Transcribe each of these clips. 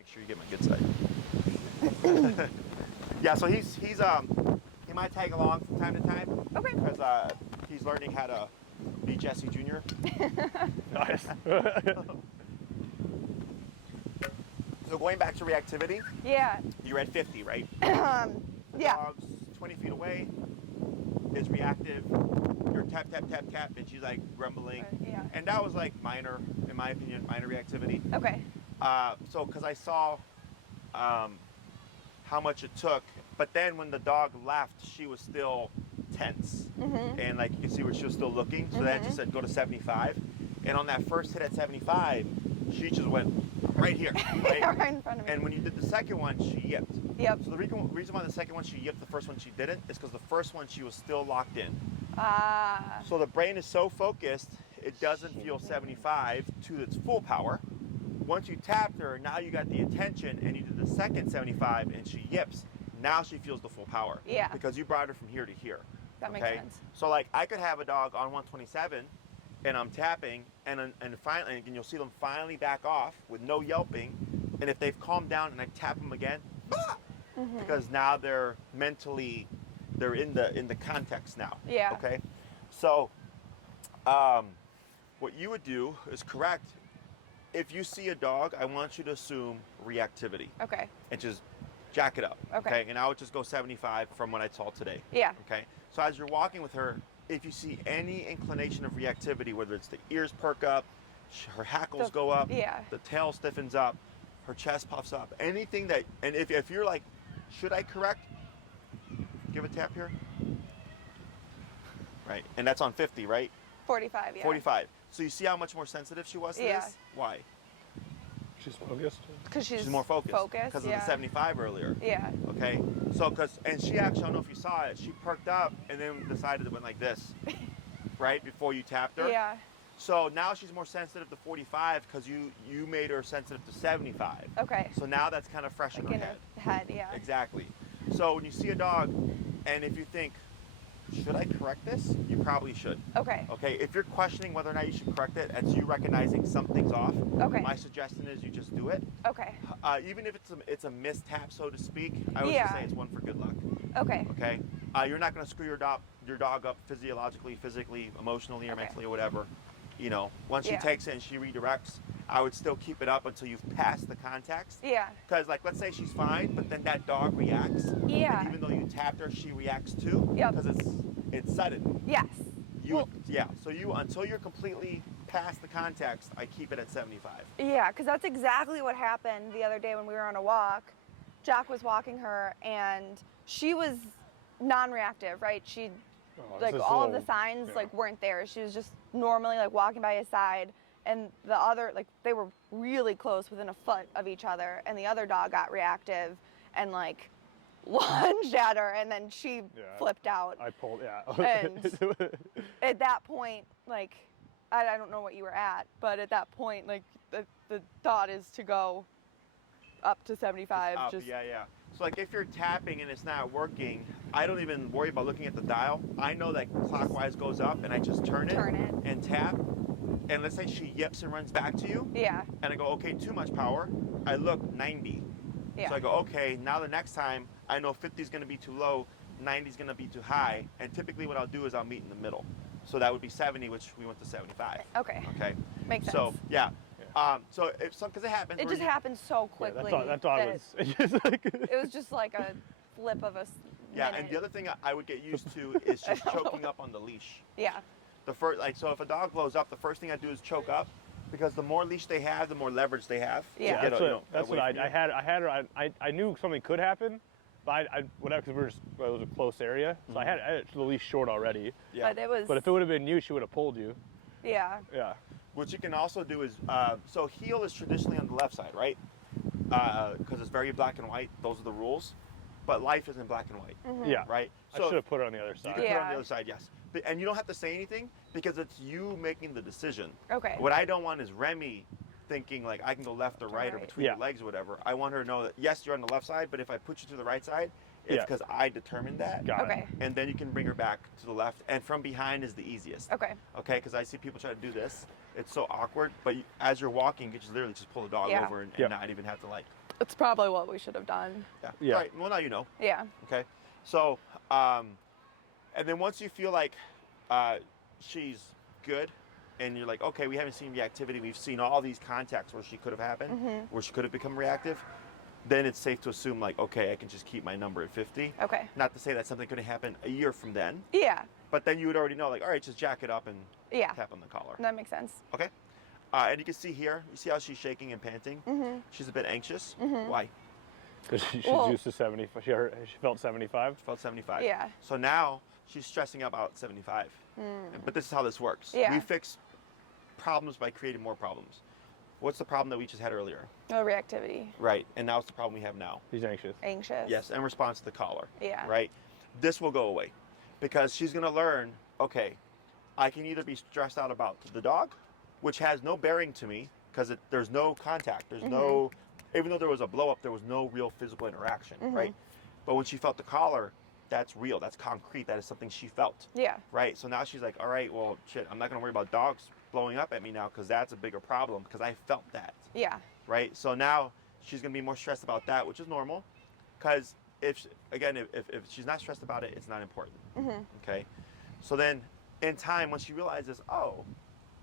Make sure you get my good side. Yeah, so he might tag along from time to time. Okay. Because he's learning how to be Jesse Jr. Nice. So going back to reactivity, Yeah. you're at 50, right? Yeah. Dog's 20 feet away, is reactive. You're tap, tap, tap, tap, and she's like grumbling. Yeah. And that was like minor, in my opinion, minor reactivity. Okay. So, because I saw how much it took, but then when the dog left, she was still tense. And like you can see where she was still looking. So then I just said go to 75. And on that first hit at 75, she just went right here. Right, Right in front of me. And when you did the second one, she yipped. Yep. So the reason why the second one she yipped, the first one she didn't, is because the first one she was still locked in. Ah. So the brain is so focused, it doesn't feel 75 to its full power. Once you tapped her, now you got the attention and you did the second 75 and she yips. Now she feels the full power. Yeah. Because you brought her from here to here. That makes sense. So like I could have a dog on 127 and I'm tapping and finally, and you'll see them finally back off with no yelping. And if they've calmed down and I tap them again, because now they're mentally, they're in the context now. Yeah. Okay. So what you would do is correct. If you see a dog, I want you to assume reactivity. Okay. And just jack it up. Okay. And I would just go 75 from what I saw today. Yeah. Okay. So as you're walking with her, if you see any inclination of reactivity, whether it's the ears perk up, her hackles go up, yeah. the tail stiffens up, her chest puffs up, anything that, and if you're like, should I correct? Give a tap here. Right. And that's on 50, right? 45, yeah. 45. So you see how much more sensitive she was to Yeah. this? Why? She's focused. Because she's more focused. Because of yeah. the 75 earlier. Yeah. Okay. So, and she actually, I don't know if you saw it, she perked up and then decided to went like this, right? Before you tapped her. Yeah. So now she's more sensitive to 45 because you made her sensitive to 75. Okay. So now that's kind of fresh Like in her in head. her head, yeah. Exactly. So when you see a dog and if you think, should I correct this? You probably should. Okay. Okay, if you're questioning whether or not you should correct it, that's you recognizing something's off. Okay. My suggestion is you just do it. Okay. Even if it's a mistap, so to speak, I would just say it's one for good luck. Okay. Okay. You're not going to screw your dog up physiologically, physically, emotionally, or mentally, or whatever. You know, once she takes it and she redirects, I would still keep it up until you've passed the context. Yeah. Because, like, let's say she's fine, but then that dog reacts. Yeah. And even though you tapped her, she reacts too. Yep. Because it's sudden. Yes. So until you're completely past the context, I keep it at 75. Yeah, because that's exactly what happened the other day when we were on a walk. Jack was walking her, and she was non-reactive, right? She, like, all of the signs, like, weren't there. She was just normally, like, walking by his side, and the other, like, they were really close, within a foot of each other, and the other dog got reactive and, like, lunged at her, and then she flipped out. I pulled, And at that point, like, I don't know what you were at, but at that point, like, the thought is to go up to 75. Up, yeah. So, like, if you're tapping and it's not working, I don't even worry about looking at the dial. I know that clockwise goes up, and I just turn it and tap. And let's say she yips and runs back to you. Yeah. And I go, okay, too much power. I look 90. Yeah. So I go, okay, now the next time I know 50 is going to be too low, 90 is going to be too high. And typically what I'll do is I'll meet in the middle. So that would be 70, which we went to 75. Okay. Okay. Makes sense. So, yeah. So if because it happens. It just happens so quickly. That dog was just like... It was just like a flip of a Yeah, minute. and the other thing I would get used to is just choking up on the leash. Yeah. So if a dog blows up, the first thing I do is choke up, because the more leash they have, the more leverage they have. Yeah. That's what I had her. I knew something could happen, but because it was a close area, so I had the leash short already. Yeah. But if it would have been you, she would have pulled you. Yeah. Yeah. What you can also do is, so heel is traditionally on the left side, right? Because it's very black and white. Those are the rules. But life is in black and white. Yeah. Right? So I should have put it on the other side. You can put it on the other side, yes. And you don't have to say anything because it's you making the decision. Okay. What I don't want is Remi thinking like I can go left or right or between your legs or whatever. I want her to know that, yes, you're on the left side, but if I put you to the right side, it's because I determined that. Got it. And then you can bring her back to the left. And from behind is the easiest. Okay. Okay, because I see people try to do this. It's so awkward. But as you're walking, you just literally just pull the dog over and not even have to like It's probably what we should have done. Yeah. Yeah. Right. Well, now you know. Yeah. Okay. So, and then once you feel like she's good, and you're like, okay, we haven't seen reactivity. We've seen all these contacts where she could have happened, where she could have become reactive. Then it's safe to assume, like, okay, I can just keep my number at 50. Okay. Not to say that something could happen a year from then, Yeah. but then you would already know, like, all right, just jack it up and Yeah. tap on the collar. That makes sense. Okay. And you can see here, you see how she's shaking and panting? She's a bit anxious. Why? Because she's Well- used to 70. She felt 75. She felt 75. Yeah. So now she's stressing about 75. But this is how this works. Yeah. We fix problems by creating more problems. What's the problem that we just had earlier? No reactivity. Right. And now it's the problem we have now. She's anxious. Anxious. Yes, in response to the collar. Yeah. Right? This will go away because she's going to learn, okay, I can either be stressed out about the dog, which has no bearing to me because there's no contact. There's no, even though there was a blow up, there was no real physical interaction, right? But when she felt the collar, that's real. That's concrete. That is something she felt, Yeah. right? So now she's like, all right, well, shit, I'm not going to worry about dogs blowing up at me now because that's a bigger problem because I felt that, Yeah. right? So now she's going to be more stressed about that, which is normal because if she's not stressed about it, it's not important, okay? So then in time, when she realizes, oh,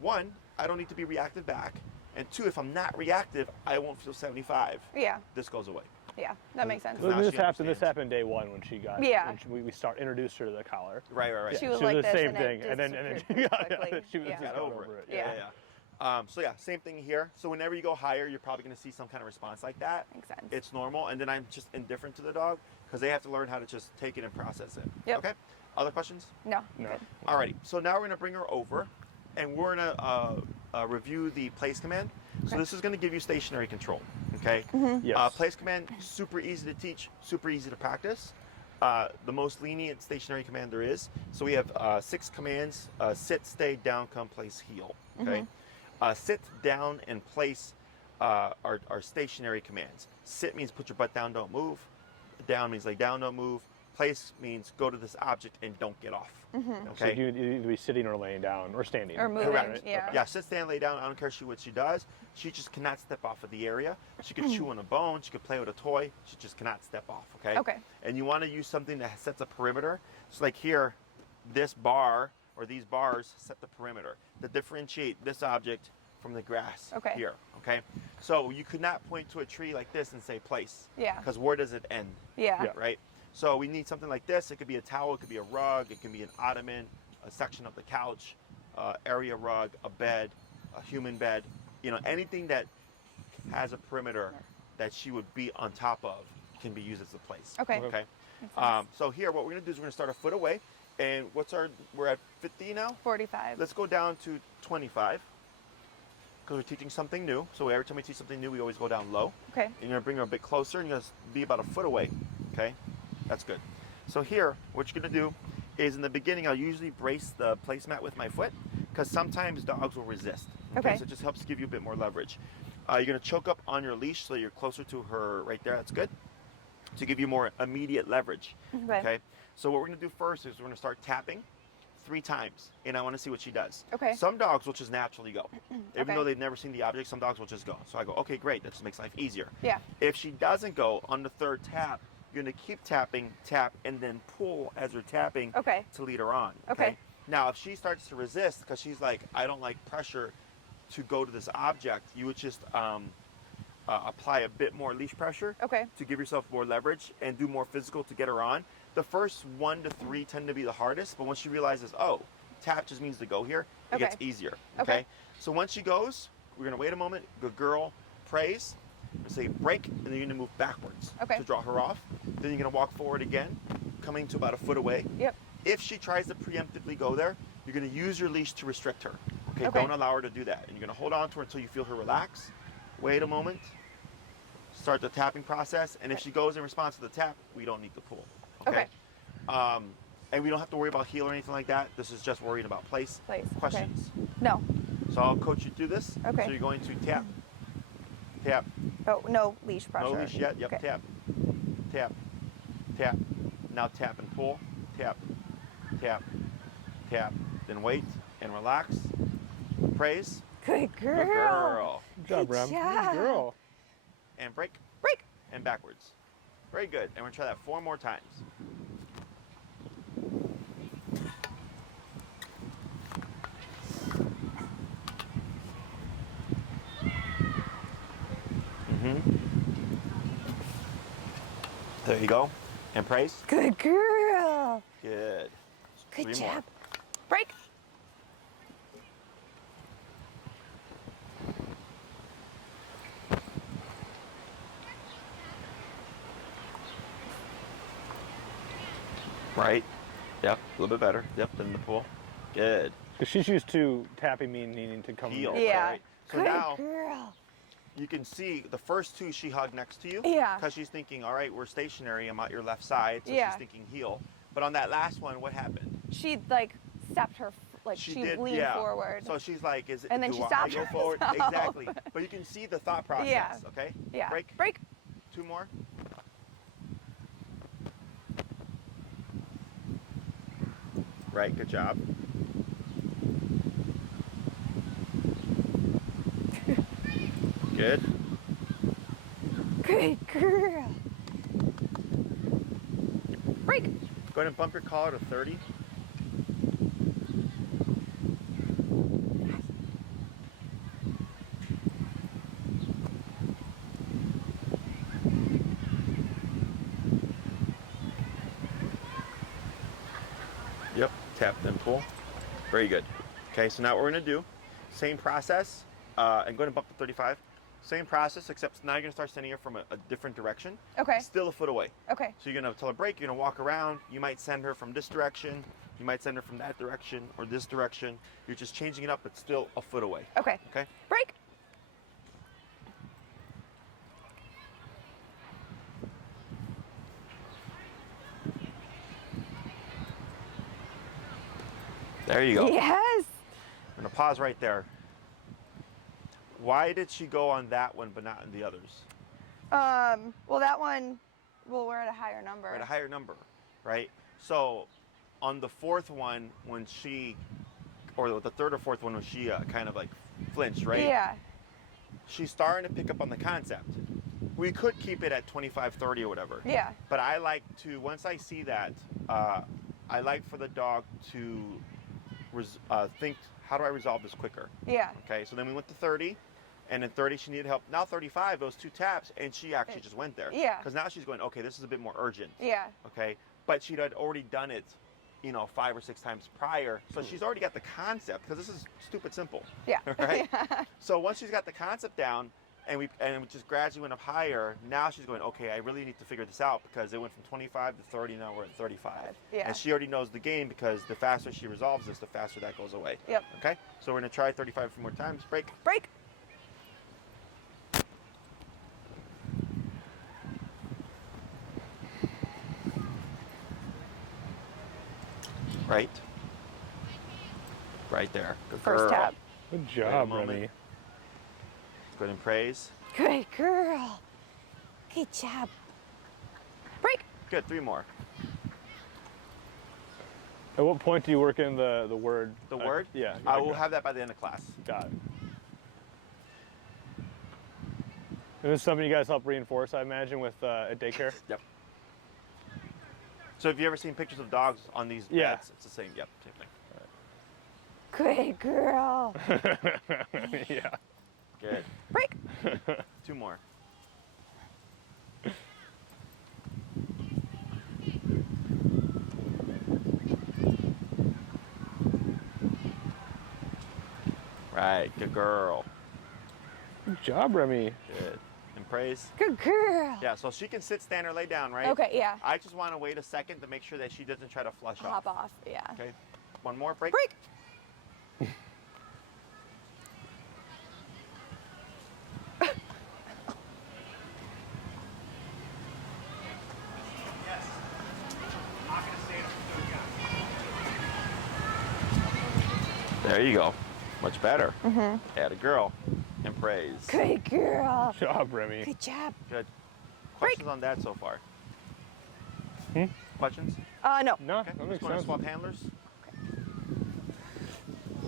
one, I don't need to be reactive back, and two, if I'm not reactive, I won't feel 75. Yeah. This goes away. Yeah. That makes sense. Now This she happened. understands. This happened day one when she got. Yeah. When we introduced her to the collar. Right. She was She like was the this, same and thing, it and then disappeared she got, quickly. she was Yeah. just Got over it. Yeah. So yeah, same thing here. So whenever you go higher, you're probably going to see some kind of response like that. Makes sense. It's normal, and then I'm just indifferent to the dog because they have to learn how to just take it and process it. Yep. Okay. Other questions? No. No. Good. Alrighty. So now we're going to bring her over, and we're going to review the place command. So Okay. this is going to give you stationary control. Okay. Yes. Place command, super easy to teach, super easy to practice. The most lenient stationary command there is. So we have 6 commands: sit, stay, down, come, place, heel. Okay. Sit, down, and place are stationary commands. Sit means put your butt down, don't move. Down means lay down, don't move. Place means go to this object and don't get off. So Okay. you either be sitting or laying down or standing. Or moving, Correct. yeah. Yeah, sit, stand, lay down. I don't care what she does. She just cannot step off of the area. She could chew on a bone. She could play with a toy. She just cannot step off, okay? Okay. And you want to use something that sets a perimeter. So like here, this bar or these bars set the perimeter to differentiate this object from the grass Okay. here, okay? So you could not point to a tree like this and say place. Yeah. Because where does it end? Yeah. Yeah. Right? So we need something like this. It could be a towel, it could be a rug, it can be an ottoman, a section of the couch, area rug, a bed, a human bed, you know, anything that has a perimeter that she would be on top of can be used as a place. Okay. Okay. Makes sense. So here, what we're gonna do is we're gonna start a foot away, and we're at 50 now. 45. Let's go down to 25 because we're teaching something new. So every time we teach something new, we always go down low. Okay. And you're gonna bring her a bit closer, and you're gonna be about a foot away. Okay, that's good. So here, what you're gonna do is in the beginning, I'll usually brace the placemat with my foot because sometimes dogs will resist. Okay. So it just helps give you a bit more leverage. You're gonna choke up on your leash so you're closer to her right there. That's good. To give you more immediate leverage. Okay. So what we're gonna do first is we're gonna start tapping 3 times, and I want to see what she does. Okay. Some dogs will just naturally go, even Okay. though they've never seen the object. Some dogs will just go. So I go, okay, great. That just makes life easier. Yeah. If she doesn't go on the 3rd tap, you're gonna keep tapping, tap, and then pull as you're tapping Okay. to lead her on. Okay. Now, if she starts to resist because she's like, I don't like pressure to go to this object, you would just apply a bit more leash pressure Okay. to give yourself more leverage and do more physical to get her on. The first 1 to 3 tend to be the hardest, but once she realizes, oh, tap just means to go here, it Okay. gets easier. Okay. So once she goes, we're gonna wait a moment. Good girl, praise. We'll say break, and then you're gonna move backwards Okay. to draw her off. Then you're gonna walk forward again, coming to about a foot away. Yep. If she tries to preemptively go there, you're gonna use your leash to restrict her. Okay, Okay. don't allow her to do that. And you're gonna hold on to her until you feel her relax. Wait a moment. Start the tapping process, and if she goes in response to the tap, we don't need to pull. Okay. And we don't have to worry about heel or anything like that. This is just worrying about place. Place. Okay. Questions. No. So I'll coach you through this. Okay. So you're going to tap, tap, Oh, no leash pressure. no leash yet. Yep. Okay. Tap, tap, tap. Now tap and pull. Tap, tap, tap. Then wait and relax. Praise. Good girl. Good girl. Good job, Good Rem. job. Good girl. And break. Break. and backwards. Very good. And we're going to try that 4 more times. There you go. And praise. Good girl. Good. Good 3 job. more. Break. Right. Yep. A little bit better. Yep. In the pool. Good. Because she's used to tapping me and needing to come. Heel. Yeah. Right? So Good now girl. you can see the first 2 she hugged next to you. Yeah. Because she's thinking, all right, we're stationary. I'm at your left side. So Yeah. she's thinking heel. But on that last one, what happened? She like stepped her, like she did, leaned yeah. forward. So she's like, is it? And then do she I stopped go forward? herself. Exactly. But you can see the thought process. Yeah. Okay. Yeah. Break. Break. 2 more. Right. Good job. Good. Good girl. Break. Go ahead and bump your collar to 30. Yep, tap then pull. Very good. Okay, so now what we're gonna do, same process, and go ahead and bump to 35. Same process, except now you're gonna start sending her from a different direction. Okay. Still a foot away. Okay. So you're gonna tell her break, you're gonna walk around, you might send her from this direction, you might send her from that direction or this direction. You're just changing it up, but still a foot away. Okay. Okay? Break. There you go. Yes. I'm gonna pause right there. Why did she go on that one but not on the others? Well, that one, well, we're at a higher number. We're at a higher number, right? So on the 4th one, when she, or the 3rd or 4th one, when she kind of like flinched, right? Yeah. She's starting to pick up on the concept. We could keep it at 25, 30 or whatever. Yeah. But I like to, once I see that, I like for the dog to think, how do I resolve this quicker? Yeah. Okay, so then we went to 30, and in 30 she needed help. Now 35, those 2 taps, and she actually just went there. Yeah. Because now she's going, okay, this is a bit more urgent. Yeah. Okay, but she had already done it, 5 or 6 times prior, so she's already got the concept, because this is stupid simple. Yeah. Right? So once she's got the concept down, and we just gradually went up higher, now she's going, okay, I really need to figure this out, because it went from 25 to 30, now we're at 35. Yeah. And she already knows the game, because the faster she resolves this, the faster that goes away. Yep. Okay, so we're gonna try 35 a few more times. Break. Break. Right. Right there. Good First girl. tap. Good Wait a job, moment. Remi. Go ahead and praise. Good girl. Good job. Break. Good. 3 more. At what point do you work in the word? The word? Yeah. I will have that by the end of class. Got it. And this is something you guys help reinforce, I imagine, with at daycare? Yep. So have you ever seen pictures of dogs on these Yeah. beds? It's the same. Yep. Same thing. Good girl. Yeah. Good. Break. 2 more. Right. Good girl. Good job, Remi. Good. And praise. Good girl. Yeah, so she can sit, stand, or lay down, right? Okay, yeah. I just want to wait a second to make sure that she doesn't try to flush off. Hop off, yeah. Okay. 1 more. Break. Break. There you go. Much better. Add a girl. And praise. Good girl. Good job, Remi. Good job. Good. Break. Questions on that so far? Hmm? Questions? No. No, Okay. that Just makes want to sense. swap handlers?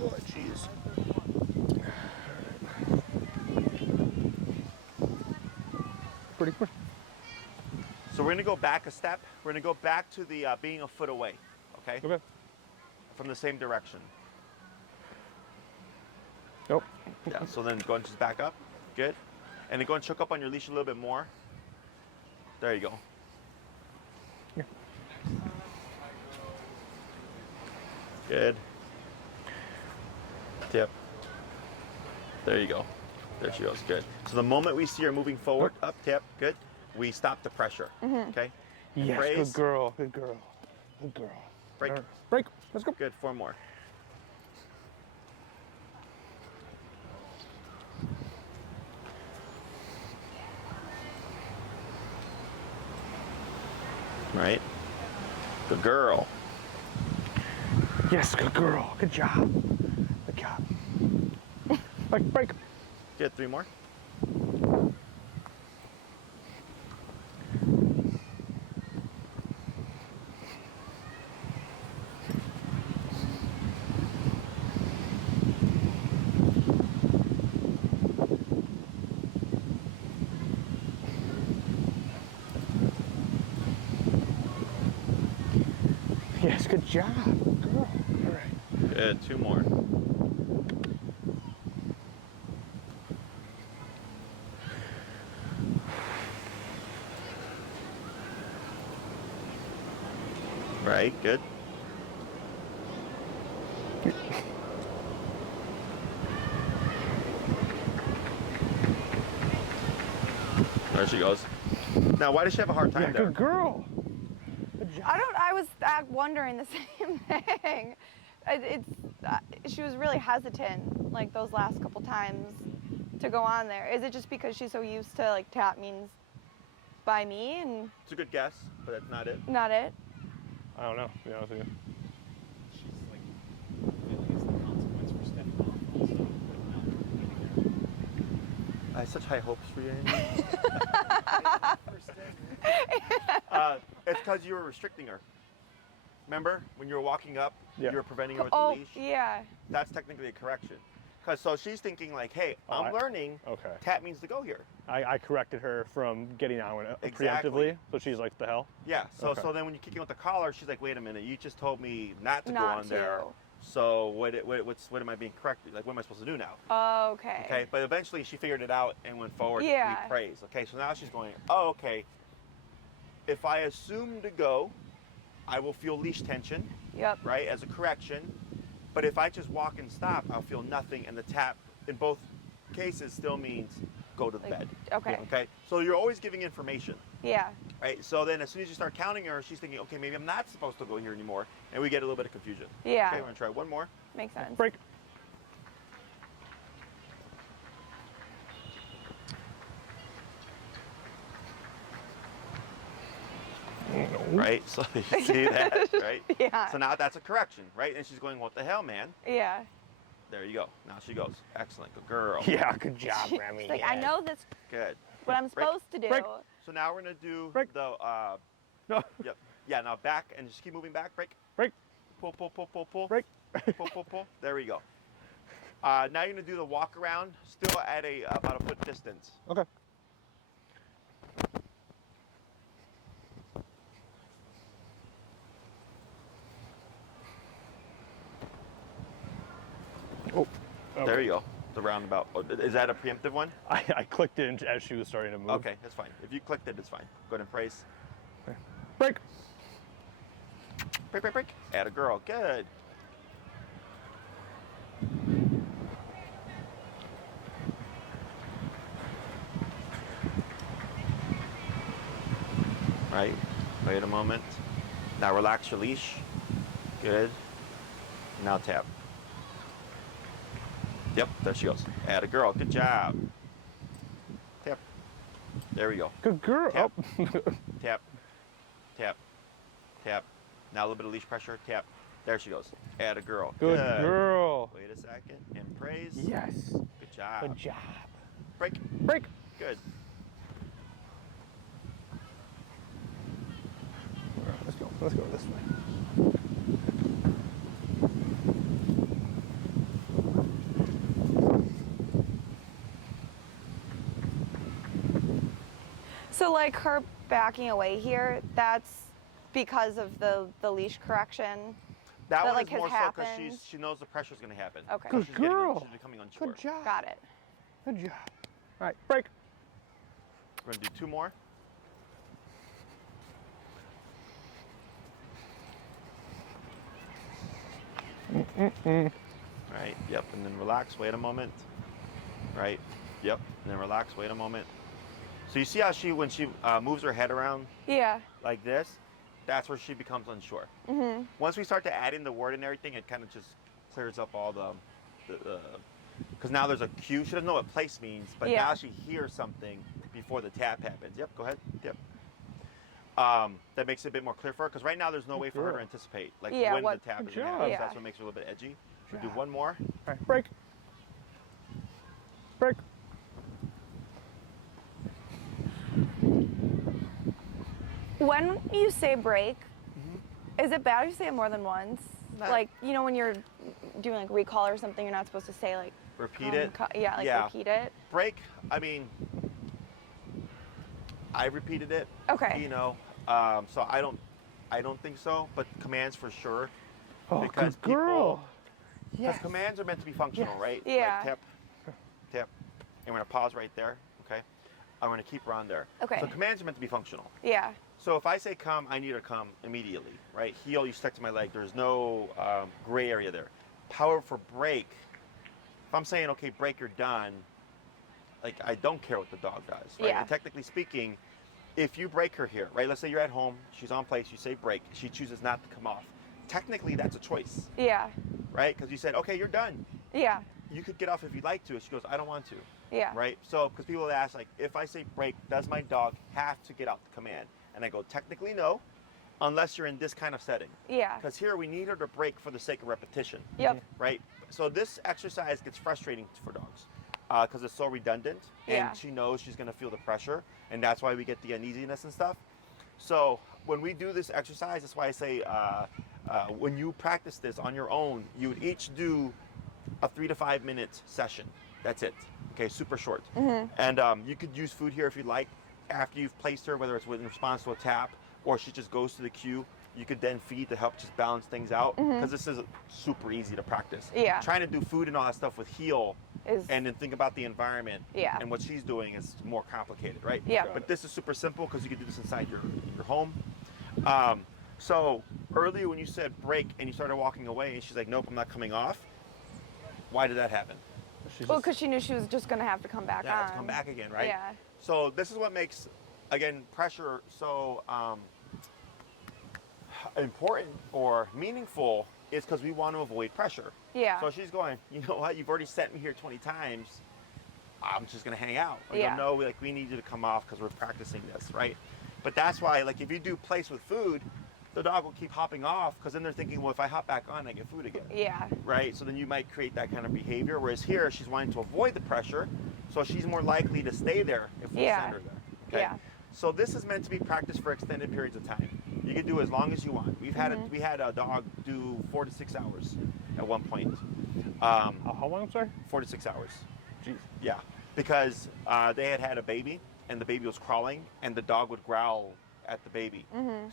Oh, jeez. Pretty quick. we're gonna go back a step. We're gonna go back to the being a foot away, okay? Okay. From the same direction. Nope. Yeah, so then go and just back up. Good. And then go and choke up on your leash a little bit more. There you go. Yeah. Good. Tip. There you go. There she goes. Good. So the moment we see her moving forward, up, tip, good, we stop the pressure. Okay? Yes, Praise. good girl, good girl, good girl. Break. Break. Let's go. Good. 4 more. Right? Good girl. Yes, good girl. Good job. Good job. Break, break. Good. 3 more. Yes, good job. Good girl. All right. Good. 2 more. Right. Good. There she goes. Now, why does she have a hard time Yeah, there? good girl. Good job. I was wondering the same thing. She was really hesitant, like those last couple times, to go on there. Is it just because she's so used to like tap means by me and It's a good guess, but that's not it. not it? I don't know, to be honest with you. She's like, feeling is the consequence for stepping off. Also, I have such high hopes for you, Andy. for stepping. It's because you were restricting her. Remember when you were walking up, Yeah. you were preventing her with Oh, the leash? yeah. That's technically a correction. Because so she's thinking like, hey, Oh, I'm learning. Okay. Tap means to go here. I corrected her from getting on Exactly. preemptively, so she's like, the hell? Yeah. So Okay. so then when you kick in with the collar, she's like, wait a minute, you just told me not to go Not on there. to. So what am I being corrected? Like, what am I supposed to do now? Okay. Okay. But eventually she figured it out and went forward. Yeah. We praise. Okay. So now she's going, oh, okay. If I assume to go, I will feel leash tension, Yep. right, as a correction. But if I just walk and stop, I'll feel nothing, and the tap in both cases still means go to the Like, bed. okay. Okay. So you're always giving information, Yeah. right? So then as soon as you start counting her, she's thinking, okay, maybe I'm not supposed to go here anymore, and we get a little bit of confusion. Yeah. Okay, we're gonna try one more. Makes sense. Break. Right? So you see that, right? Yeah. So now that's a correction, right? And she's going, what the hell, man? Yeah. There you go. Now she goes. Excellent. Good girl. Yeah, good job, She's Remi. like, yeah. I know this Good. what I'm Break. supposed to do. Break. So now we're gonna do Break. the No. yep. Yeah, now back and just keep moving back. Break. Break. Pull, pull, pull, pull, pull. Break. Pull, pull, pull. There we go. Now you're gonna do the walk around, still at about a foot distance. Okay. Oh. Okay. There you go. The roundabout. Oh, is that a preemptive one? I clicked it as she was starting to move. Okay, that's fine. If you clicked it, it's fine. Go ahead and praise. Break. Break, break, break. Add a girl. Good. Right. Wait a moment. Now relax your leash. Good. Now tap. Yep, there she goes. Add a girl. Good job. Tap. There we go. Good girl. Tap. Oh. Tap. Tap. Tap. Now a little bit of leash pressure. Tap. There she goes. Add a girl. Good girl. Wait a second. And praise. Yes. Good job. Good job. Break. Break. Good. Let's go. Let's go this way. So like her backing away here, that's because of the leash correction. That one like, is has more so because happened. she knows the pressure's going to happen. Okay. So Good she's girl. She's becoming unsure. Good job. Got it. Good job. All right, break. We're going to do 2 more. Right, yep, and then relax, wait a moment. Right, yep, and then relax, wait a moment. So you see how when she moves her head around Yeah. like this, that's where she becomes unsure. Mhm. Once we start to add in the word and everything, it kind of just clears up all because now there's a cue. She doesn't know what place means, but Yeah. now she hears something before the tap happens. Yep, go ahead, yep. That makes it a bit more clear for her, because right now there's no way for her to anticipate like Yeah, when what- the tap Good is going to job. happen. Yeah. So that's what makes it a little bit edgy. We'll do job. 1 more. All right, break. Break. When you say break, is it bad if you say it more than once? Not- Like, you know, when you're doing like recall or something, you're not supposed to say like Repeat it. yeah, like Yeah. repeat it. Break, I mean, I repeated it. Okay. You know, so I don't think so, but commands for sure. Oh, Because good girl. people- Because commands are meant to be functional, Yes. right? Yeah. Like tip, tip. And we're gonna pause right there, okay? I'm gonna keep her on there. Okay. So commands are meant to be functional. Yeah. So if I say come, I need her to come immediately, right? Heel, you stick to my leg. There's no gray area there. However, for break, if I'm saying, okay, break, you're done, like I don't care what the dog does, right? Yeah. And technically speaking, if you break her here, right? Let's say you're at home, she's on place, you say break, she chooses not to come off. Technically, that's a choice, Yeah. right? Because you said, okay, you're done. Yeah. You could get off if you'd like to. She goes, I don't want to, Yeah. right? So, because people ask, like, if I say break, does my dog have to get out the command? And I go, technically, no, unless you're in this kind of setting. Yeah. Because here we need her to break for the sake of repetition, Yep. right? So this exercise gets frustrating for dogs because it's so redundant, and Yeah. she knows she's going to feel the pressure, and that's why we get the uneasiness and stuff. So when we do this exercise, that's why I say when you practice this on your own, you would each do a 3 to 5 minute session. That's it. Okay, super short. And you could use food here if you'd like. After you've placed her, whether it's in response to a tap or she just goes to the cue, you could then feed to help just balance things out, because this is super easy to practice. Yeah. Trying to do food and all that stuff with heel Is and then think about the environment Yeah. and what she's doing is more complicated, right? Yeah. But this is super simple because you can do this inside your home. So earlier when you said break and you started walking away and she's like, nope, I'm not coming off. Why did that happen? She's well, just- because she knew she was just gonna have to come back Yeah, on. let's come back again, right? Yeah. So this is what makes, again, pressure so important or meaningful, is because we want to avoid pressure. Yeah. So she's going, you know what, you've already sent me here 20 times. I'm just going to hang out. Or Yeah. no, like we need you to come off because we're practicing this, right? But that's why, like if you do place with food, the dog will keep hopping off because then they're thinking, well, if I hop back on, I get food again. Yeah. Right? So then you might create that kind of behavior. Whereas here, she's wanting to avoid the pressure, so she's more likely to stay there if we Yeah. send her there. Okay? Yeah. So this is meant to be practiced for extended periods of time. You can do as long as you want. We had a dog do 4 to 6 hours at one point. How long, I'm sorry? 4 to 6 hours. Jeez. Yeah, because they had a baby, and the baby was crawling, and the dog would growl at the baby.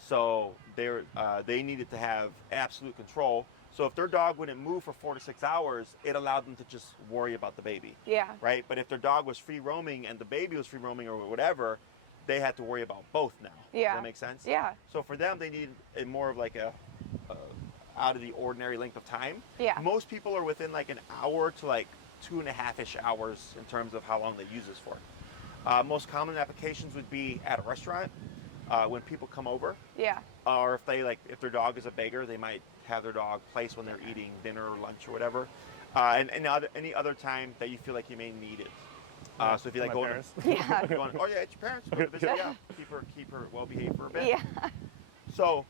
So they needed to have absolute control. So if their dog wouldn't move for 4 to 6 hours, it allowed them to just worry about the baby, Yeah. right? But if their dog was free roaming and the baby was free roaming or whatever, they had to worry about both now. Yeah. Does that make sense? Yeah. So for them, they need more of like a out of the ordinary length of time. Yeah. Most people are within like an hour to like 2.5-ish hours in terms of how long they use this for. Most common applications would be at a restaurant when people come over, Yeah. or if their dog is a beggar, they might have their dog placed when they're eating dinner or lunch or whatever, and any other time that you feel like you may need it. So if you like My going, parents. Yeah. oh yeah, it's your parents. Go to visit, yeah. Keep her well behaved for a bit. Yeah. So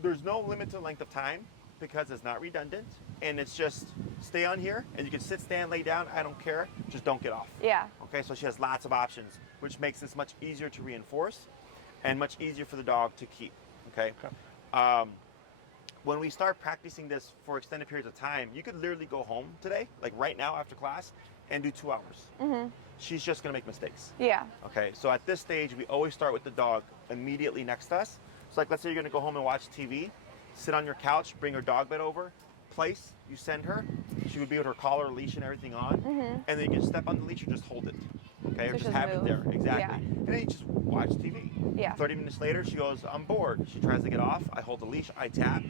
there's no limit to length of time because it's not redundant, and it's just stay on here, and you can sit, stand, lay down. I don't care. Just don't get off. Yeah. Okay, so she has lots of options, which makes this much easier to reinforce and much easier for the dog to keep. Okay. When we start practicing this for extended periods of time, you could literally go home today, like right now after class, and do 2 hours. She's just gonna make mistakes. Yeah. Okay, so at this stage, we always start with the dog immediately next to us. So like, let's say you're gonna go home and watch TV, sit on your couch, bring her dog bed over, place, you send her, she would be with her collar, leash, and everything on, and then you can step on the leash and just hold it. Okay, So or she just doesn't have it there, move. exactly. Yeah. And then you just watch TV. Yeah. 30 minutes later, she goes, I'm bored. She tries to get off, I hold the leash, I tap.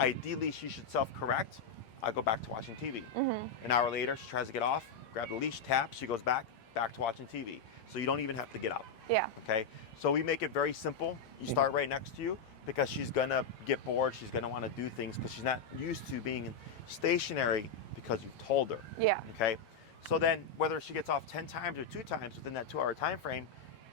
Ideally, she should self-correct. I go back to watching TV. An hour later, she tries to get off, grab the leash, tap, she goes back to watching TV. So you don't even have to get up. Yeah. Okay, so we make it very simple. You start right next to you because she's gonna get bored. She's gonna want to do things because she's not used to being stationary because you've told her. Yeah. Okay, so then whether she gets off 10 times or 2 times within that 2-hour time frame,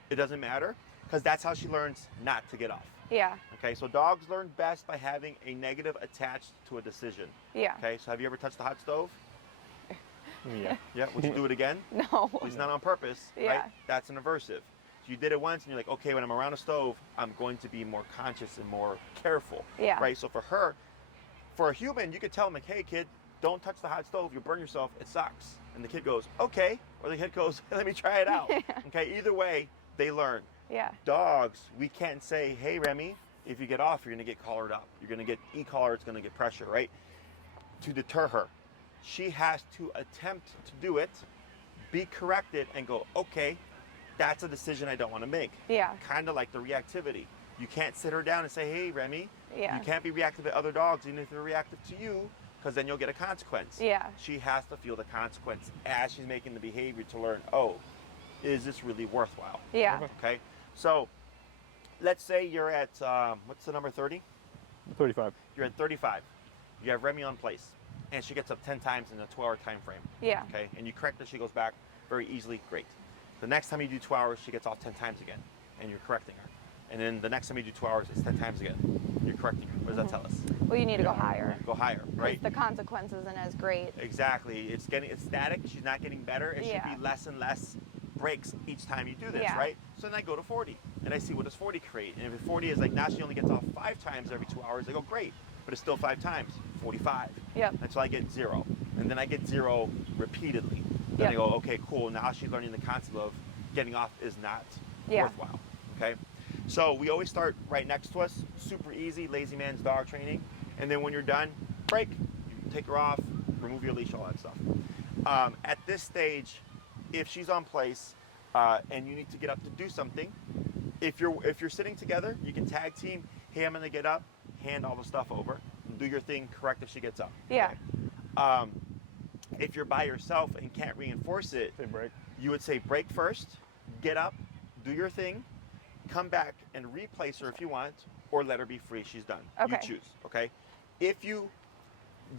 it doesn't matter because that's how she learns not to get off. Yeah. Okay, so dogs learn best by having a negative attached to a decision. Yeah. Okay, so have you ever touched the hot stove? Yeah. Yeah, would you do it again? No. At least not on purpose, Yeah. right? That's an aversive. So you did it once and you're like, okay, when I'm around a stove, I'm going to be more conscious and more careful, Yeah. right? So for her, for a human, you could tell them like, hey kid, don't touch the hot stove, you'll burn yourself, it sucks. And the kid goes, okay, or the kid goes, let me try it out. Okay, either way, they learn. Yeah. Dogs, we can't say, hey Remi, if you get off, you're gonna get collared up. You're gonna get e-collar, it's gonna get pressure, right? To deter her. She has to attempt to do it, be corrected, and go, okay, that's a decision I don't want to make. Yeah. Kind of like the reactivity. You can't sit her down and say, hey, Remi, Yeah. you can't be reactive to other dogs, even if they're reactive to you, because then you'll get a consequence. Yeah. She has to feel the consequence as she's making the behavior to learn, oh, is this really worthwhile? Yeah. Okay, so let's say you're at, what's the number, 30? 35. You're at 35. You have Remi on place, and she gets up 10 times in a 2-hour time frame. Yeah. Okay, and you correct her, she goes back very easily, great. The next time you do 2 hours, she gets off 10 times again, and you're correcting her. And then the next time you do 2 hours, it's 10 times again. You're correcting her. What does that tell us? Well, you need to go higher. Go higher, right? The consequence isn't as great. Exactly. It's static. She's not getting better. It Yeah. should be less and less breaks each time you do this, Yeah. right? So then I go to 40, and I see what does 40 create. And if 40 is like now she only gets off 5 times every 2 hours, I go great, but it's still 5 times, 45. Yep. Until I get 0, and then I get 0 repeatedly. Then I Yep. go, okay, cool. Now she's learning the concept of getting off is not Yeah. worthwhile. Okay. So we always start right next to us, super easy, lazy man's dog training. And then when you're done, break, you take her off, remove your leash, all that stuff. At this stage, if she's on place and you need to get up to do something, if you're sitting together, you can tag team. Hey, I'm gonna get up, hand all the stuff over, do your thing, correct if she gets up. Yeah. Okay? If you're by yourself and can't reinforce it, Say break. you would say break first, get up, do your thing, come back and replace her if you want, or let her be free. She's done. Okay. You choose. Okay. If you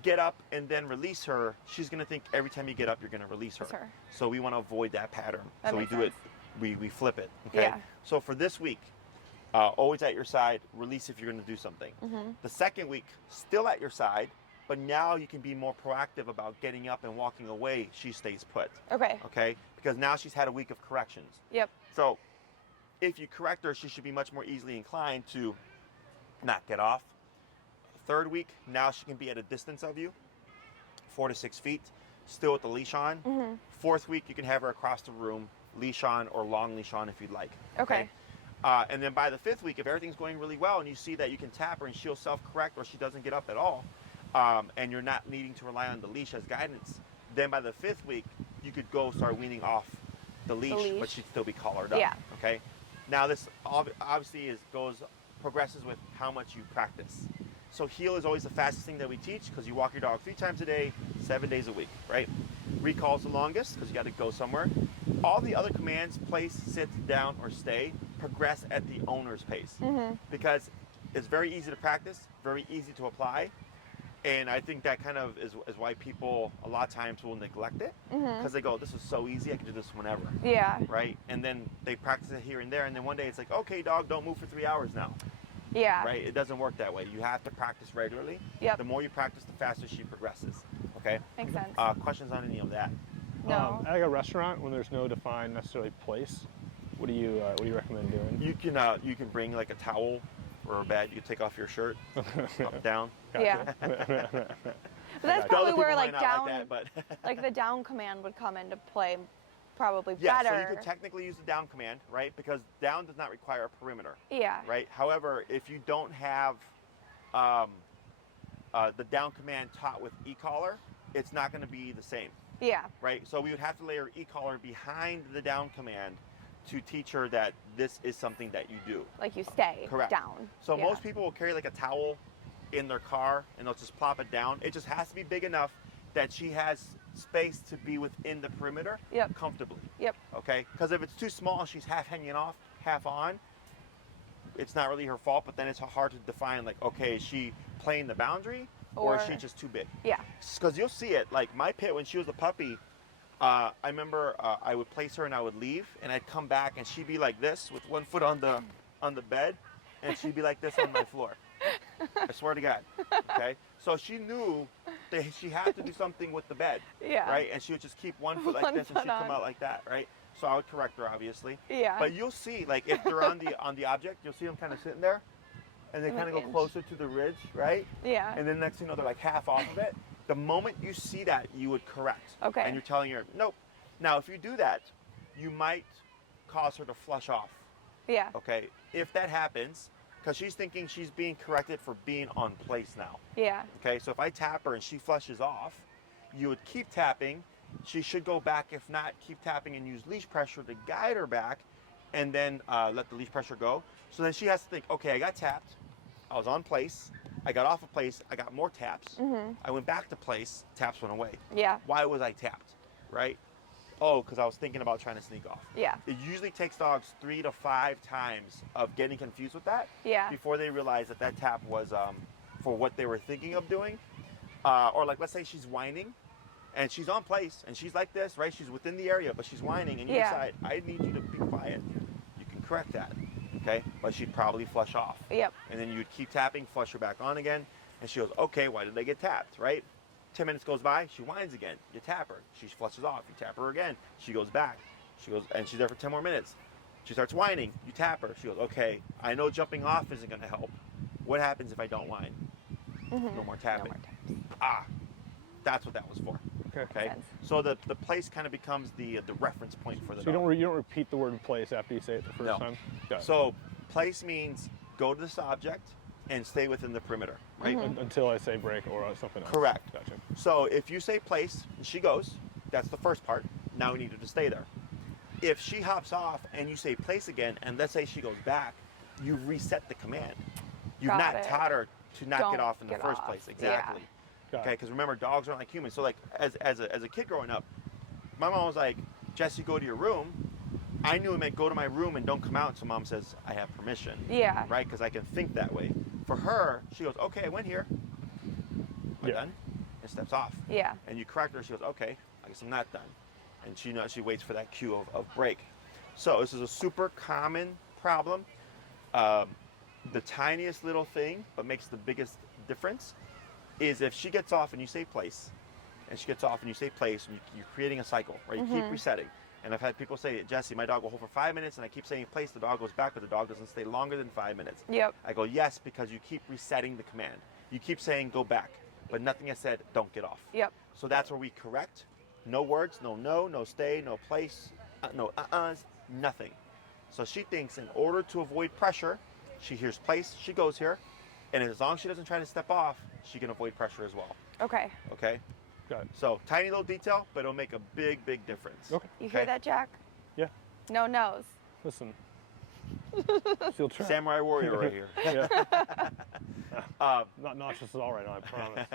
get up and then release her, she's gonna think every time you get up, you're gonna release her. Sure. So we want to avoid that pattern. That so we makes do sense. it. We flip it. Okay. Yeah. So for this week, always at your side. Release if you're gonna do something. The second week, still at your side, but now you can be more proactive about getting up and walking away. She stays put. Okay. Okay. Because now she's had a week of corrections. Yep. So if you correct her, she should be much more easily inclined to not get off. Third week, now she can be at a distance of you, 4 to 6 feet, still with the leash on. Fourth week, you can have her across the room, leash on or long leash on if you'd like. Okay. And then by the 5th week, if everything's going really well and you see that you can tap her and she'll self-correct or she doesn't get up at all, and you're not needing to rely on the leash as guidance, then by the 5th week, you could go start weaning off the leash, but she'd still be collared up. Yeah. Okay. Now this obviously progresses with how much you practice. So heel is always the fastest thing that we teach because you walk your dog 3 times a day, 7 days a week, right? Recall's the longest because you got to go somewhere. All the other commands, place, sit, down, or stay, progress at the owner's pace because it's very easy to practice, very easy to apply. And I think that kind of is why people a lot of times will neglect it because they go, this is so easy, I can do this whenever. Yeah. Right? And then they practice it here and there, and then one day it's like, okay, dog, don't move for 3 hours now. Yeah. Right? It doesn't work that way. You have to practice regularly. Yep. The more you practice, the faster she progresses. Okay? Makes sense. Questions on any of that? No. At like a restaurant, when there's no defined necessarily place, what do you recommend doing? You can bring like a towel or a bed. You can take off your shirt, up, down. Yeah. But that's got you. probably Other where people like might down, not like that, but like the down command would come into play, probably yeah, better. so you could technically use the down command, right? Because down does not require a perimeter, Yeah. right? However, if you don't have the down command taught with e-collar, it's not going to be the same, Yeah. right? So we would have to layer e-collar behind the down command to teach her that this is something that you do. Like you stay Correct. down. So Yeah. most people will carry like a towel in their car and they'll just plop it down. It just has to be big enough that she has space to be within the perimeter Yep. comfortably. Yep. Okay? Because if it's too small, she's half hanging off, half on, it's not really her fault, but then it's hard to define like, okay, is she playing the boundary or is she Or- just too big? Yeah. Because you'll see it. Like my pit when she was a puppy, I remember I would place her and I would leave and I'd come back and she'd be like this with one foot on the bed and she'd be like this on my floor. I swear to God. Okay? So she knew that she had to do something with the bed. Yeah. Right? And she would just keep one foot like One this and foot she'd come on. out like that, right? So I would correct her obviously. Yeah. But you'll see, like if they're on the object, you'll see them kind of sitting there and they Like kind of go inch. closer to the ridge, right? Yeah. And then next thing you know, they're like half off of it. The moment you see that, you would correct. Okay. And you're telling her, nope. Now, if you do that, you might cause her to flush off. Yeah. Okay. If that happens, because she's thinking she's being corrected for being on place now. Yeah. Okay. So if I tap her and she flushes off, you would keep tapping. She should go back. If not, keep tapping and use leash pressure to guide her back, and then let the leash pressure go. So then she has to think, okay, I got tapped. I was on place. I got off of place. I got more taps. Mhm. I went back to place. Taps went away. Yeah. Why was I tapped? Right? Oh, because I was thinking about trying to sneak off. Yeah. It usually takes dogs 3 to 5 times of getting confused with that Yeah. before they realize that that tap was for what they were thinking of doing. Or like, let's say she's whining and she's on place and she's like this, right? She's within the area, but she's whining and you Yeah. decide, I need you to be quiet. You can correct that, okay? But she'd probably flush off. Yep. And then you'd keep tapping, flush her back on again, and she goes, okay, why did I get tapped, right? 10 minutes goes by, she whines again. You tap her, she flushes off. You tap her again, she goes back. She goes, and she's there for 10 more minutes. She starts whining, you tap her. She goes, okay, I know jumping off isn't gonna help. What happens if I don't whine? Mhm. No more No tapping. more taps. Ah, that's what that was for. Okay. Sense. So the place kind of becomes the reference point for the So dog. you don't repeat the word place after you say it the first No. time? Got it. So place means go to this object and stay within the perimeter, right? Until I say break or something else. Correct. Gotcha. So if you say place and she goes, that's the first part. Now we need her to stay there. If she hops off and you say place again, and let's say she goes back, you've reset the command. You've Got not it. taught her to not Don't get off in the get first off. place. Yeah. Exactly. Got Okay, it. because remember, dogs aren't like humans. So like as a kid growing up, my mom was like, Jesse, go to your room. I knew it meant go to my room and don't come out. So mom says, I have permission. Yeah. Right? Because I can think that way. For her, she goes, okay, I went here. Am I Yeah. done? And steps off. Yeah. And you correct her, she goes, okay, I guess I'm not done. And she waits for that cue of break. So this is a super common problem. The tiniest little thing, but makes the biggest difference, is if she gets off and you say place, and she gets off and you say place, and you're creating a cycle, right? You keep resetting. And I've had people say, Jesse, my dog will hold for 5 minutes, and I keep saying place, the dog goes back, but the dog doesn't stay longer than 5 minutes. Yep. I go, yes, because you keep resetting the command. You keep saying go back, but nothing has said don't get off. Yep. So that's where we correct. No words, no stay, no place, no uh-uhs, nothing. So she thinks in order to avoid pressure, she hears place, she goes here, and as long as she doesn't try to step off, she can avoid pressure as well. Okay. Okay? Got it. So tiny little detail, but it'll make a big, big difference. Okay. You hear Okay. that, Jack? Yeah. No nose. Listen. Still try. Samurai warrior right here. Yeah. Not nauseous at all right now, I promise.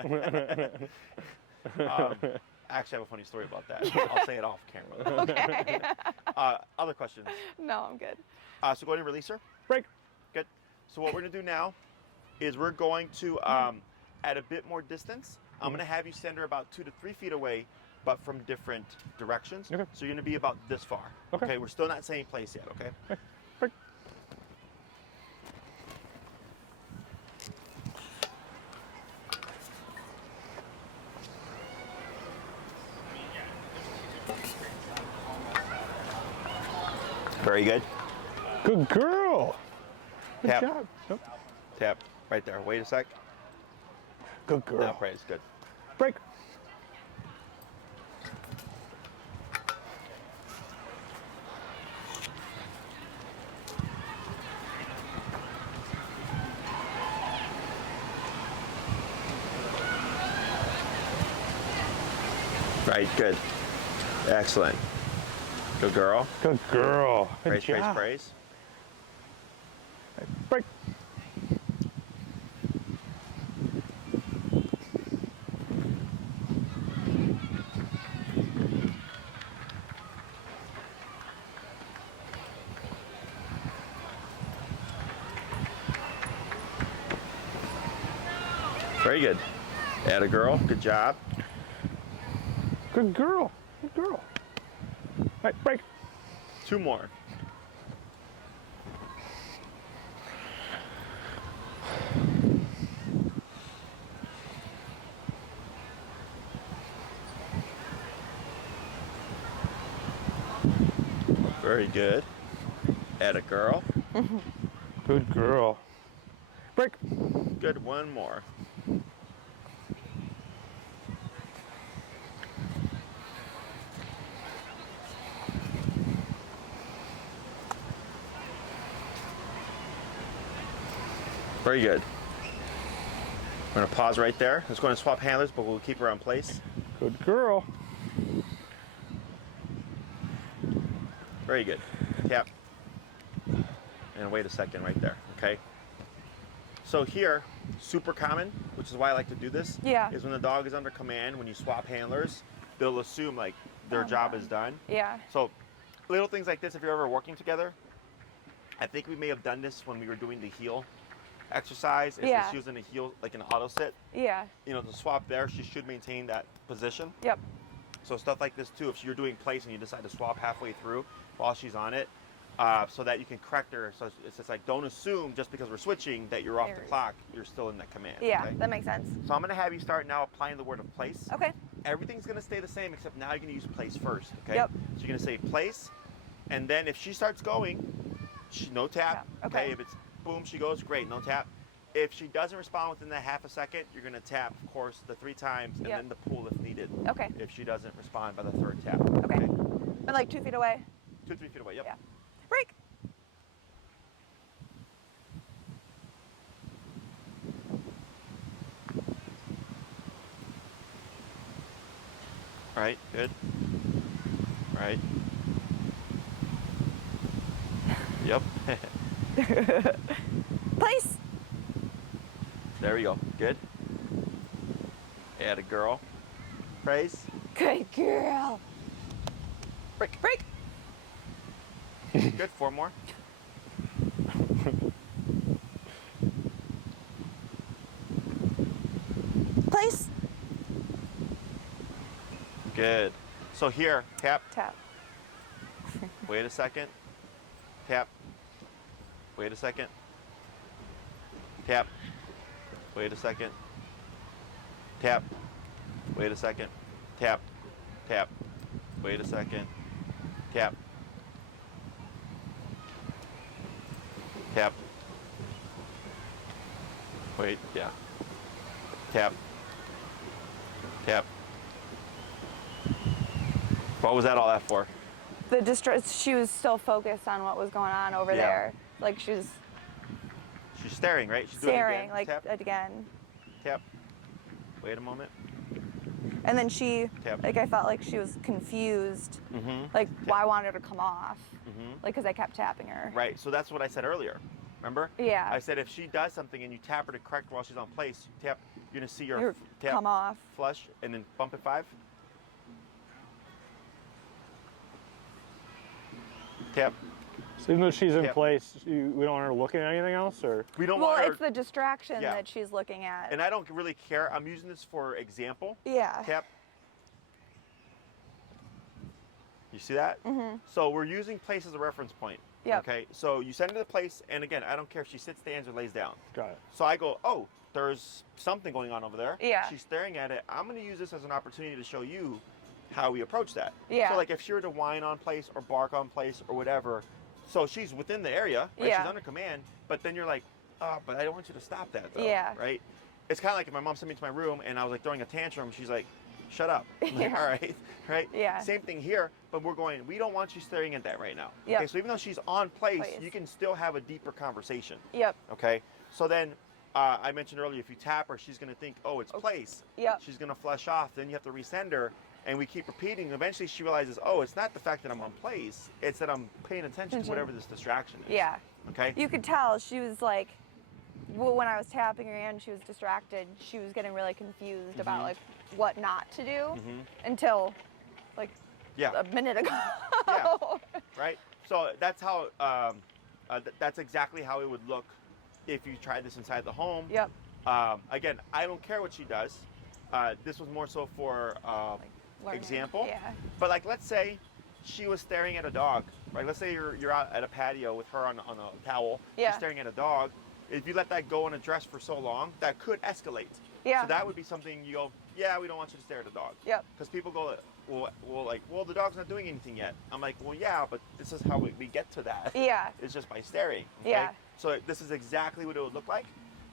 Actually, I have a funny story about that. I'll say it off camera. Okay. Other questions? No, I'm good. So go ahead and release her. Break. Good. So what we're going to do now is we're going to, at a bit more distance, I'm going to have you send her about 2 to 3 feet away, but from different directions. Okay. So you're going to be about this far. Okay. We're still not saying place yet, okay? Break. Very good. Good girl. Good Tap. job. Yep. Tap right there. Wait a sec. Good girl. Now praise. Good. break. Right, good. Excellent. Good girl. Good girl. Good Praise, praise, job. praise. Break. Very good. Atta girl. Good job. Good girl. Good girl. All right, break. 2 more. Very good. Atta girl. Good girl. Break. Good. 1 more. Very good. We're gonna pause right there. Let's go and swap handlers, but we'll keep her on place. Good girl. Very good. Tap. And wait a second right there, okay? So here, super common, which is why I like to do this, Yeah. is when the dog is under command, when you swap handlers, they'll assume like their job is done. Yeah. So little things like this, if you're ever working together, I think we may have done this when we were doing the heel exercise. Is Yeah. she was in a heel, like an auto sit. Yeah. You know, the swap there, she should maintain that position. Yep. So stuff like this too, if you're doing place and you decide to swap halfway through while she's on it, so that you can correct her. So it's just like, don't assume just because we're switching that you're off the clock, you're still in that command. Yeah, okay? that makes sense. So I'm gonna have you start now applying the word of place. Okay. Everything's gonna stay the same except now you're gonna use place first, okay? Yep. So you're gonna say place, and then if she starts going, no tap. Tap, okay. If it's boom, she goes, great, no tap. If she doesn't respond within that half a second, you're gonna tap, of course, the 3 times, and Yep. then the pull if needed. Okay. If she doesn't respond by the 3rd tap. Okay. But like 2 feet away. 2-3 feet away. Yep. Yeah. Break. All right. Good. All right. Yep. Place. There we go. Good. Add a girl. Praise. Good girl. Break. Break. Good. 4 more. Place. Good. So here, tap. Tap. Wait a second. Tap. Wait a second. Tap. Wait a second. Tap. Wait a second. Tap. Tap. Wait a second. Tap. Tap. Wait, yeah. Tap. Tap. What was that all that for? The distress. She was still focused on what was going on over Yeah. there. Like she was She's staring, right? She's doing it staring, again. like Tap. again. Tap. Wait a moment. And then she, Tap. like I felt like she was confused. Mm-hmm. Like why I wanted her to come off. Mm-hmm. Like because I kept tapping her. Right, so that's what I said earlier. Remember? Yeah. I said if she does something and you tap her to correct while she's on place, you tap, you're gonna see her You're tap, come off. flush, and then bump at 5. Tap. So even though she's in Yep. place, we don't want her looking at anything else, or? We don't Well, want her, it's the distraction Yeah. that she's looking at. and I don't really care. I'm using this for example. Yeah. Tap. You see that? Mm-hmm. So we're using place as a reference point. Yep. Okay, so you send her to the place, and again, I don't care if she sits, stands, or lays down. Got it. So I go, oh, there's something going on over there. Yeah. She's staring at it. I'm going to use this as an opportunity to show you how we approach that. Yeah. So like if she were to whine on place or bark on place or whatever, so she's within the area, right? Yeah. She's under command, but then you're like, oh, but I don't want you to stop that though. Yeah. Right? it's kind of like if my mom sent me to my room and I was like throwing a tantrum, she's like, shut up. I'm like, Yeah. all right, right? Yeah. Same thing here, but we're going, we don't want you staring at that right now. Yep. Okay, so even though she's on place, Place. you can still have a deeper conversation. Yep. Okay, so then I mentioned earlier, if you tap her, she's going to think, oh, it's place. Yep. She's going to flush off. Then you have to resend her, and we keep repeating. Eventually, she realizes, oh, it's not the fact that I'm on place. It's that I'm paying attention to whatever this distraction is. Yeah. Okay? You could tell she was like, well, when I was tapping her and she was distracted, she was getting really confused about like what not to do until like Yeah. a minute ago. Yeah. Right? So that's how, that's exactly how it would look if you tried this inside the home. Yep. Again, I don't care what she does. This was more so for Learning. example. Yeah. But like, let's say she was staring at a dog, right? Let's say you're out at a patio with her on a towel. Yeah. She's staring at a dog. If you let that go on a dress for so long, that could escalate. Yeah. So that would be something you go, yeah, we don't want you to stare at a dog. Yep. Because people go, well, the dog's not doing anything yet. I'm like, well, yeah, but this is how we get to that. Yeah. It's just by staring. Okay? Yeah. So this is exactly what it would look like.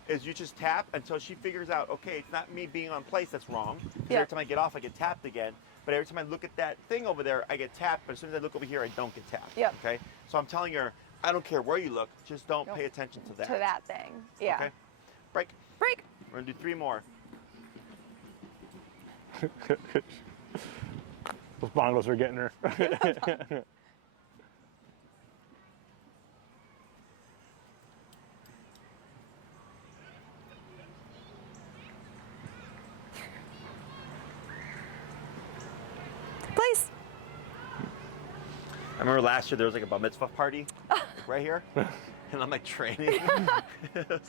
Is you just tap until she figures out, okay, it's not me being on place that's wrong. 'Cause Yeah. Every time I get off, I get tapped again. But every time I look at that thing over there, I get tapped. But as soon as I look over here, I don't get tapped. Yep. Okay. So I'm telling her, I don't care where you look, just don't Nope. pay attention to that. To that thing. Yeah. Okay. Break. Break. We're gonna do 3 more. Those bongos are getting her. Please. I remember last year there was like a bar mitzvah party right here, and I'm like training. Good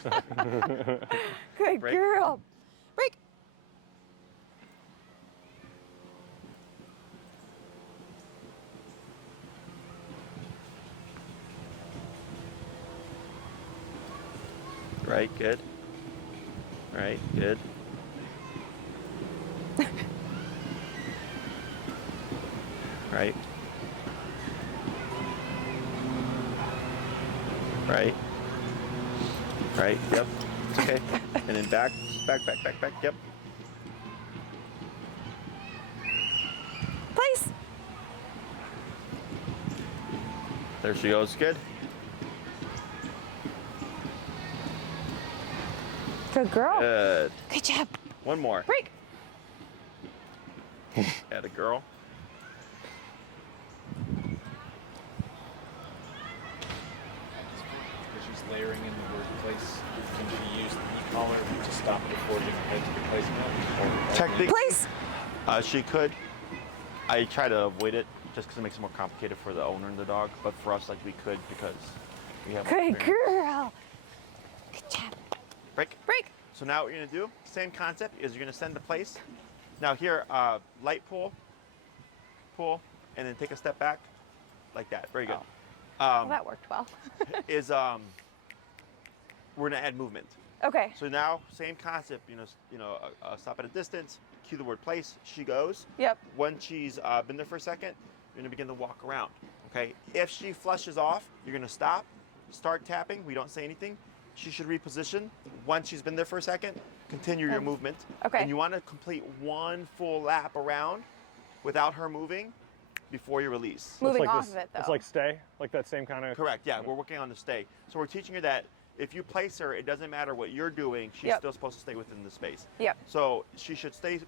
Break. girl. Break. Right, good. Right, good. Right. Right. Right, yep. It's okay. And then back, yep. Please. There she goes, good. Good girl. Good. Good job. One more. Break. Add a girl. Because she's layering in the word place. Can she use the e-collar to stop it before getting head to the placement? Or Technically, Please. she could. I try to avoid it just because it makes it more complicated for the owner and the dog. But for us, like, we could because we have. Good experience. girl. Good job. Break. Break. So now what you're gonna do, same concept, is you're gonna send the place. Now here, light pull, and then take a step back, like that. Very good. Well, that worked well. Is we're gonna add movement. Okay. So now, same concept. Stop at a distance. Cue the word place. She goes. Yep. When she's been there for a second, you're gonna begin to walk around. Okay. If she flushes off, you're gonna stop, start tapping. We don't say anything. She should reposition. Once she's been there for a second, continue your movement. Okay. And you want to complete one full lap around without her moving before you release. Moving It's like off this- of it, though. It's like stay, like that same kind of. Correct. Yeah, we're working on the stay. So we're teaching her that if you place her, it doesn't matter what you're doing. She's Yep. still supposed to stay within the space. Yep. So she should stay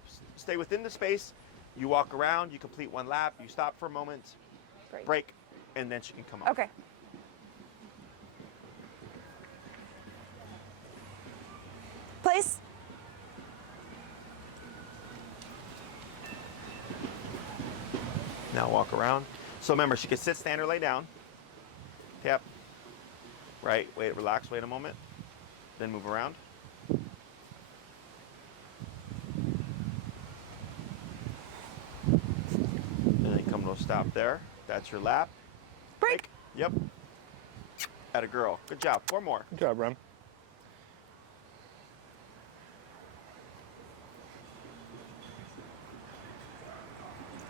within the space. You walk around. You complete one lap. You stop for a moment, break, and then she can come up. Okay. Place. Now walk around. So remember, she can sit, stand, or lay down. Tap. Right. Wait. Relax. Wait a moment. Then move around. And then come to a stop there. That's your lap. Break. Yep. At a girl. Good job. 4 more. Good job, Rem.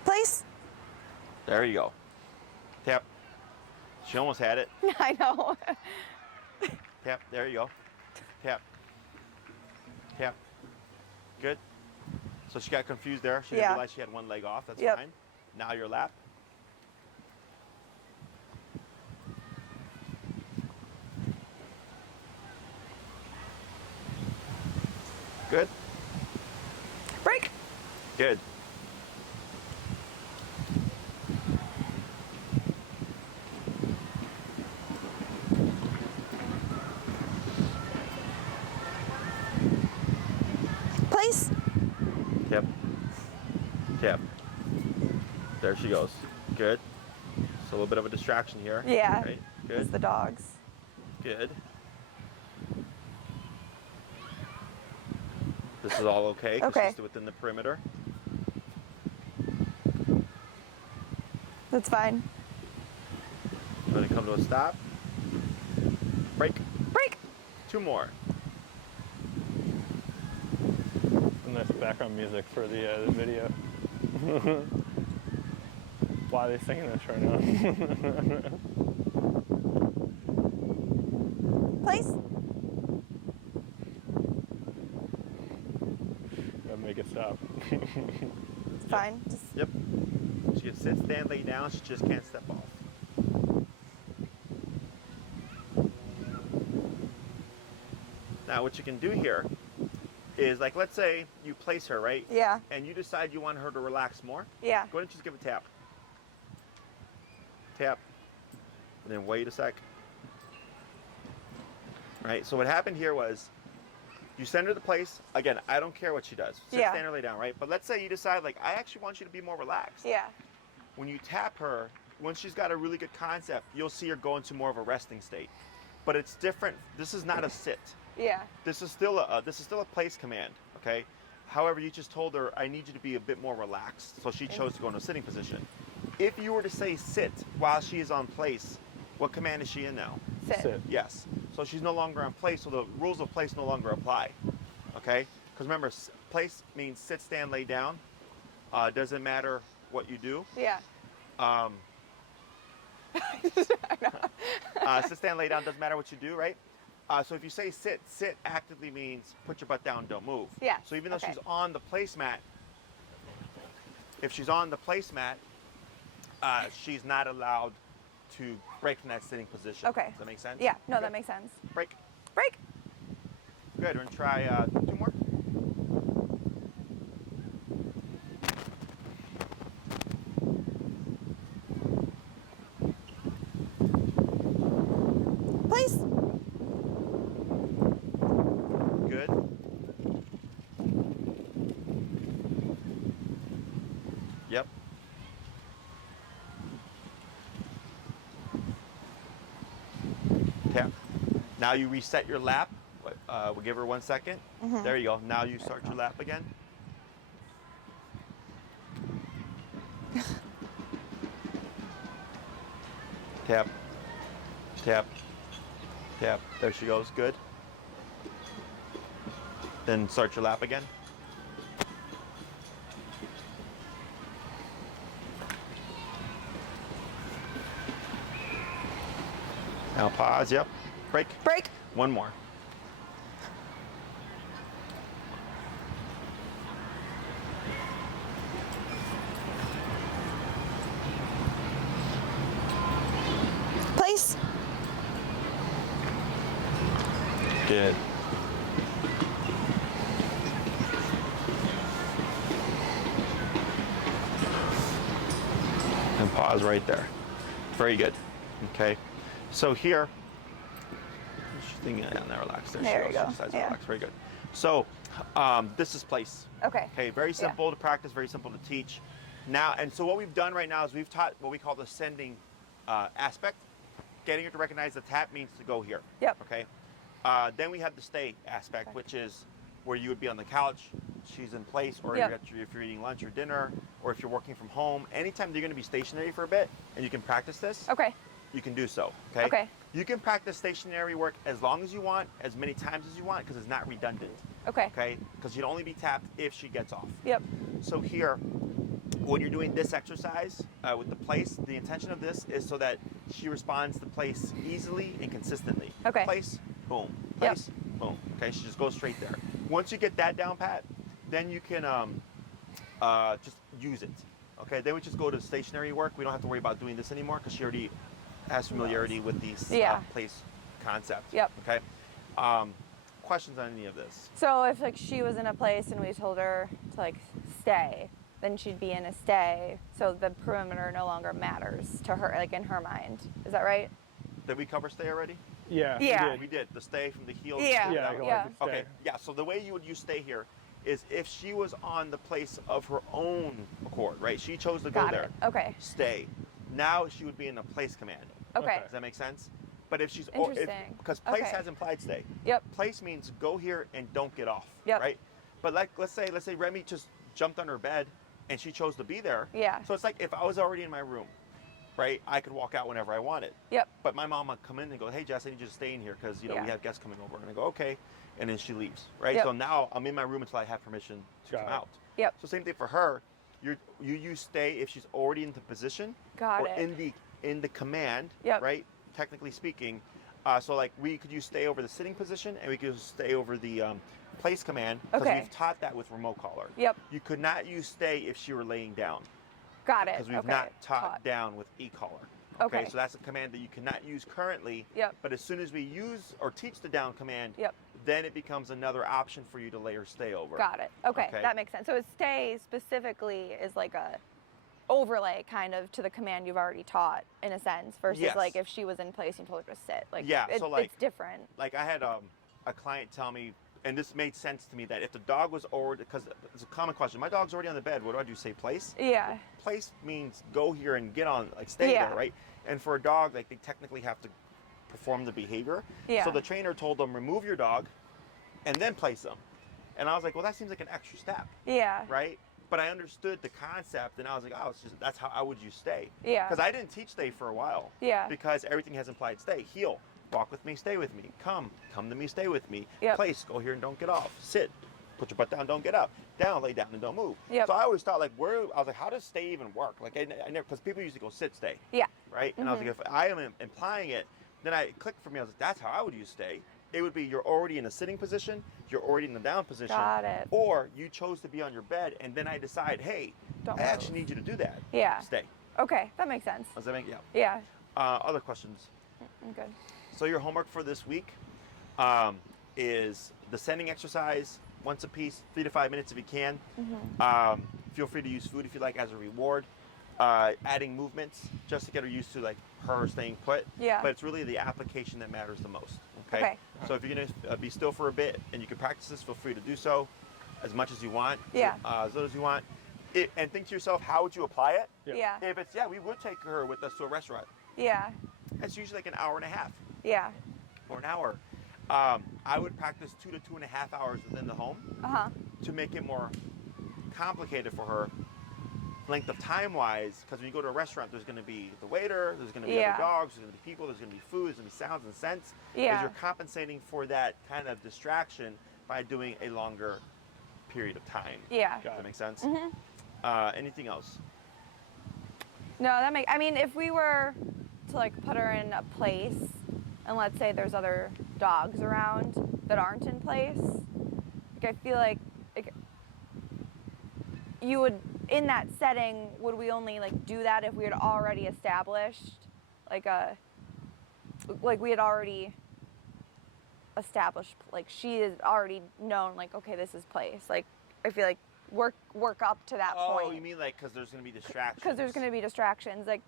Place. There you go. Tap. She almost had it. I know. Tap. There you go. Tap. Tap. Good. So she got confused there. She Yeah. didn't realize she had one leg off. That's Yep. fine. Now your lap. Good. Break. Good. Place. Tip. Tip. There she goes. Good. So a little bit of a distraction here. Yeah. Right. It's Good. the dogs. Good. This is all okay. 'Cause Okay. she's within the perimeter. That's fine. Going to come to a stop. Break. Break. 2 more. Some nice background music for the video. Why are they singing this right now? Place. Gotta make it stop. It's fine. Just Yep. She can sit, stand, lay down. She just can't step off. Now, what you can do here is, like, let's say you place her, right? yeah. And you decide you want her to relax more. Yeah. Go ahead and just give a tap. Tap. And then wait a sec. Right? So what happened here was you send her to place. Again, I don't care what she does. Sit, Yeah. stand, or lay down, right? But let's say you decide, like, I actually want you to be more relaxed. Yeah. When you tap her, once she's got a really good concept, you'll see her go into more of a resting state. But it's different. This is not a sit. Yeah. This is still a place command, okay? However, you just told her, I need you to be a bit more relaxed. So she chose to go into a sitting position. If you were to say sit while she is on place, what command is she in now? Sit. Sit. Yes. So she's no longer on place, so the rules of place no longer apply, okay? Because remember, place means sit, stand, lay down. Doesn't matter what you do. Yeah. Sit, stand, lay down, doesn't matter what you do, right? So if you say sit, sit actively means put your butt down, don't move. Yeah, So even though okay. she's on the placemat, if she's on the placemat, she's not allowed to break from that sitting position. Okay. Does that make sense? Yeah. No, Okay. that makes sense. Break. Break. Good. We're gonna try 2 more. Place. Good. Yep. Tap. Now you reset your lap. We'll give her 1 second. There you go. Now you start your lap again. Tap. Tap. Tap. There she goes. Good. Then start your lap again. Now pause. Yep. Break. Break. 1 more. Place. Good. And pause right there. Very good. Okay. So here, she's thinking, yeah, now relax. There, There she you goes. go. She decides to Yeah. relax. Very good. So this is place. Okay. Okay, very simple to practice, very simple to teach. Now, and so what we've done right now is we've taught what we call the sending aspect. Getting her to recognize the tap means to go here. Yep. Okay. Then we have the stay aspect, which is where you would be on the couch, she's in place, or Yep. if you're eating lunch or dinner, or if you're working from home. Anytime you're going to be stationary for a bit, and you can practice this, Okay. you can do so. Okay. Okay. You can practice stationary work as long as you want, as many times as you want, because it's not redundant. Okay. Okay. Because you'd only be tapped if she gets off. Yep. So here, when you're doing this exercise with the place, the intention of this is so that she responds to place easily and consistently. Okay. Place, boom. Yep. Place, boom. Okay, she just goes straight there. Once you get that down pat, then you can just use it. Okay, then we just go to stationary work. We don't have to worry about doing this anymore because she already has familiarity with these place concepts. Yep. Okay. Questions on any of this? So if like she was in a place and we told her to like stay, then she'd be in a stay. So the perimeter no longer matters to her, like in her mind. Is that right? Did we cover stay already? Yeah. Yeah. We We did. The stay from the heel. Yeah. Yeah. down. go Yeah. ahead and stay. Okay. Yeah. So the way you would use stay here is if she was on the place of her own accord, right? She chose to go Got there. it. Okay. Stay. Now she would be in a place command. Okay. Does that make sense? But if she's Interesting. because place Okay. has implied stay. Yep. Place means go here and don't get off. Yep. Right. But like let's say Remi just jumped on her bed and she chose to be there. Yeah. So it's like if I was already in my room, right? I could walk out whenever I wanted. Yep. But my mom would come in and go, "Hey Jess, I need you to stay in here because we Yeah. have guests coming over." And I go, "Okay," and then she leaves. Right. Yep. So now I'm in my room until I have permission to Got come it. out. Yep. So same thing for her. You use stay if she's already in the position Got or it. in the command. Yep. Right. Technically speaking. So like we could use stay over the sitting position and we could use stay over the place command because Okay. we've taught that with remote collar. Yep. You could not use stay if she were laying down Got it. because we've Okay. not taught down with e-collar. Okay. So that's a command that you cannot use currently. Yep. But as soon as we use or teach the down command, Yep. then it becomes another option for you to lay or stay over. Got it. Okay. Okay. That makes sense. So a stay specifically is like a overlay kind of to the command you've already taught in a sense versus Yes. like if she was in place and you told her to sit. Like Yeah, so, like- it's different. Like I had a client tell me, and this made sense to me, that if the dog was already, because it's a common question, my dog's already on the bed, what do? Say place? Yeah. Place means go here and get on, like stay Yeah. there, right? And for a dog, like they technically have to perform the behavior. Yeah. So the trainer told them, remove your dog and then place them. And I was like, well, that seems like an extra step, Yeah. right? But I understood the concept and I was like, oh, that's how I would use stay. Yeah. Because I didn't teach stay for a while. Yeah. Because everything has implied stay. Heel, walk with me, stay with me. Come to me, stay with me. Yep. Place, go here and don't get off. Sit, put your butt down, don't get up. Down, lay down and don't move. Yep. So I always thought I was like, how does stay even work? Like I never, because people usually go sit, stay, Yeah. right? And I was like, if I am implying it, then it clicked for me. I was like, that's how I would use stay. It would be you're already in a sitting position, you're already in the down position. Got it. Or you chose to be on your bed and then I decide, hey, Don't I move. actually need you to do that. Yeah. Stay. Okay. That makes sense. Does that make Yeah. other questions? I'm good. So your homework for this week is the sending exercise, once a piece, 3 to 5 minutes if you can. Feel free to use food if you like as a reward. Adding movements just to get her used to like her staying put. Yeah. But it's really the application that matters the most. Okay. Okay. So if you're gonna be still for a bit and you can practice this, feel free to do so as much as you want. Yeah. As little as you want. And think to yourself, how would you apply it? Yeah. If it's we would take her with us to a restaurant. Yeah. It's usually like an hour and a half Yeah. or an hour. I would practice 2 to 2.5 hours within the home Uh-huh. to make it more complicated for her, length of time wise, because when you go to a restaurant, there's going to be the waiter, there's going to be Yeah. other dogs, there's going to be people, there's going to be food, there's going to be sounds and scents. Yeah. Because you're compensating for that kind of distraction by doing a longer period of time. Yeah. Does that make sense? Mm-hmm. Anything else? No, I mean, if we were to like put her in a place and let's say there's other dogs around that aren't in place, like I feel like you would, in that setting, would we only like do that if we had already established we had already established, like she is already known, like, okay, this is place. Like, I feel like work up to that point. Oh, you mean like because there's going to be distractions? Because there's going to be distractions. Like,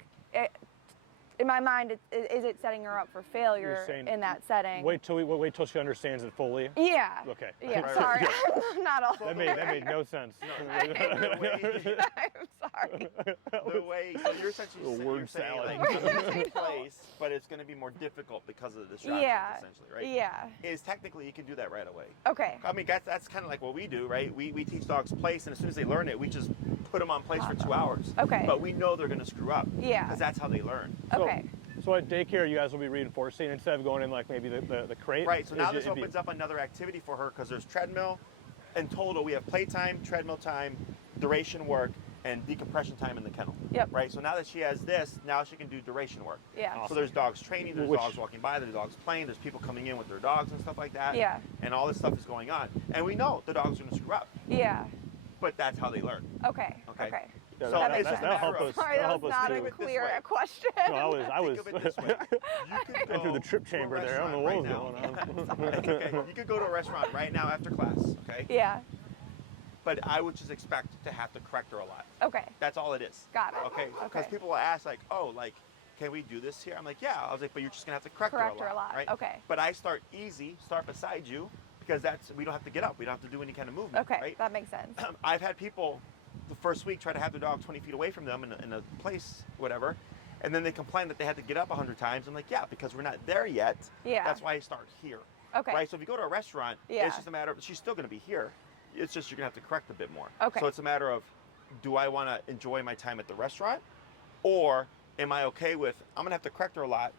in my mind, is it setting her up for failure saying in that setting? Wait till she understands it fully. Yeah. Okay. Yeah. Right, Sorry, right. I'm not all. That made no sense. I'm sorry. The way, so you're essentially A word saying salad. like it's in place, but it's going to be more difficult because of the distractions, Yeah. essentially, right? Yeah. Is technically you can do that right away. Okay. I mean, that's kind of like what we do, right? We teach dogs place, and as soon as they learn it, we just put them on place for 2 hours. Okay. But we know they're going to screw up. Yeah. Because that's how they learn. Okay. So at daycare, you guys will be reinforcing instead of going in like maybe the crate. Right. So now Is this it- opens up another activity for her because there's treadmill. In total, we have playtime, treadmill time, duration work, and decompression time in the kennel. Yep. Right. So now that she has this, now she can do duration work. Yeah. Awesome. So there's dogs training, there's Which- dogs walking by, there's dogs playing, there's people coming in with their dogs and stuff like that. Yeah. And all this stuff is going on, and we know the dogs are going to screw up, Yeah. but that's how they learn. Okay. Okay. Okay. Yeah, So that, it's that, just a that'll matter help of- us. Sorry, That'll that was help us not too. a Think of it this clear way. question. No, I was. Think of it this way. You could Went through the go trip to a chamber there. I don't know restaurant what was right going now. on. Okay, you could go to a restaurant right now after class, okay? Yeah. But I would just expect to have to correct her a lot. Okay. That's all it is. Got it. Okay? Because Okay. people will ask like, oh, like, can we do this here? I'm like, yeah. I was like, but you're just gonna have to correct her a lot, right? Okay. But I start easy, start beside you, because we don't have to get up. We don't have to do any kind of movement, Okay. right? That makes sense. I've had people the first week try to have their dog 20 feet away from them in a place, whatever, and then they complain that they had to get up 100 times. I'm like, yeah, because we're not there yet. Yeah. That's why I start here. Okay. Right? So if you go to a restaurant, Yeah. it's just a matter of, she's still going to be here. It's just you're going to have to correct a bit more. Okay. So it's a matter of, do I want to enjoy my time at the restaurant? Or am I okay with, I'm going to have to correct her a lot,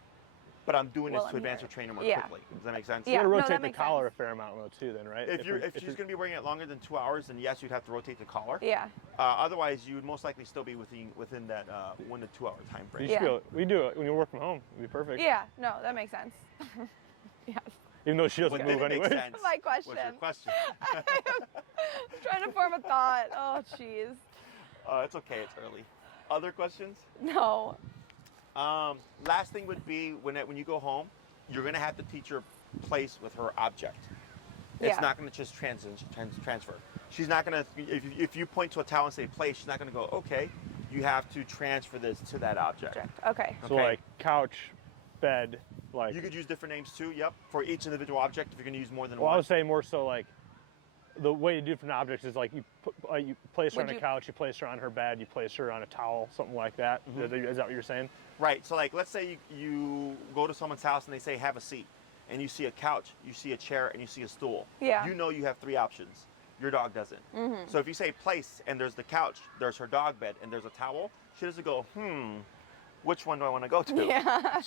but I'm doing Well, this to I'm advance here. her trainer more Yeah. quickly. Does that make sense? You Yeah, gotta no, rotate that the makes collar sense. a fair amount though too, then, right? If she's going to be wearing it longer than 2 hours, then yes, you'd have to rotate the collar. Yeah. Otherwise, you would most likely still be within that 1 to 2 hour time frame. You should Yeah. be able- we do it when you work from home. It'd be perfect. Yeah. No, that makes sense. Yes. Even though she doesn't What move didn't anyway. make sense My was your question. question. Trying to form a thought. Oh, jeez. It's okay. It's early. Other questions? No. Last thing would be when you go home, you're going to have to teach her place with her object. It's Yeah. not going to just transfer. She's not going to, if you point to a towel and say place, she's not going to go, okay, you have to transfer this to that object. Okay. So Okay. like couch, bed, like. You could use different names too, yep, for each individual object if you're going to use more than Well, I one. would say more so like the way you do different objects is like you place her Would on a you- couch, you place her on her bed, you place her on a towel, something like that. Is that what you're saying? Right, so like let's say you go to someone's house and they say have a seat, and you see a couch, you see a chair, and you see a stool. Yeah. You know you have 3 options. Your dog doesn't. So if you say place and there's the couch, there's her dog bed, and there's a towel, she doesn't go, which one do I want to go to? Yeah.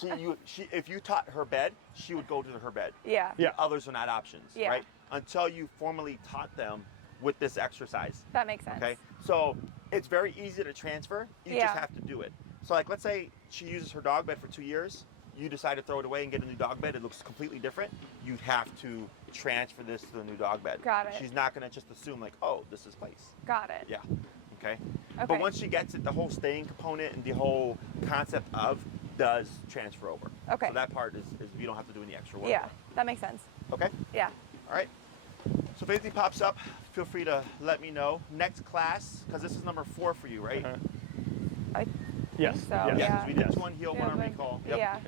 If you taught her bed, she would go to her bed. Yeah. Yeah. Others are not options, Yeah. right? Until you formally taught them with this exercise. That makes sense. Okay, so it's very easy to transfer. You Yeah. just have to do it. So like, let's say she uses her dog bed for 2 years. You decide to throw it away and get a new dog bed. It looks completely different. You'd have to transfer this to the new dog bed. Got it. She's not gonna just assume like, oh, this is place. Got it. Yeah. Okay. Okay. But once she gets it, the whole staying component and the whole concept of does transfer over. Okay. So that part is you don't have to do any extra work. Yeah. That makes sense. Okay. Yeah. All right. So if anything pops up, feel free to let me know. Next class, because this is number 4 for you, right? Uh-huh. I Yes. think so. Yes. Yeah, Yeah. 'cause we did Yes. 1 heel, Yeah, 1 on but- recall. Yep. Yeah.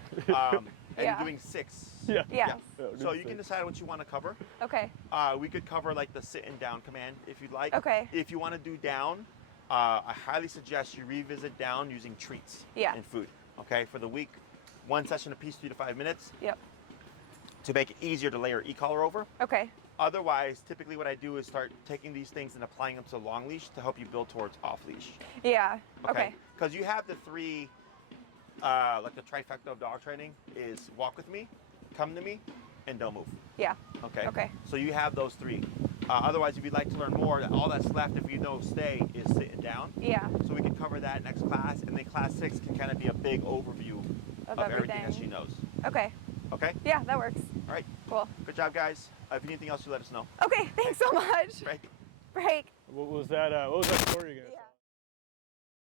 And Yeah. you're doing 6. Yeah. Yes. So you can decide what you want to cover. Okay. We could cover like the sit and down command if you'd like. Okay. If you want to do down, I highly suggest you revisit down using treats Yeah. and food. Okay, for the week, 1 session apiece, 3 to 5 minutes Yep. to make it easier to layer e-collar over. Okay. Otherwise, typically what I do is start taking these things and applying them to long leash to help you build towards off leash. Yeah. Okay. Because you have the 3, like the trifecta of dog training is walk with me, come to me, and don't move. Yeah. Okay. Okay. So you have those 3. Otherwise, if you'd like to learn more, all that's left, if you know stay, is sitting down. Yeah. So we can cover that next class, and then class 6 can kind of be a big overview Of everything that everything. she knows. Okay. Okay. Yeah, that works. All right. Cool. Good job, guys. If you need anything else, you let us know. Okay. Thanks so much. Right. Break. What was that story again? Yeah.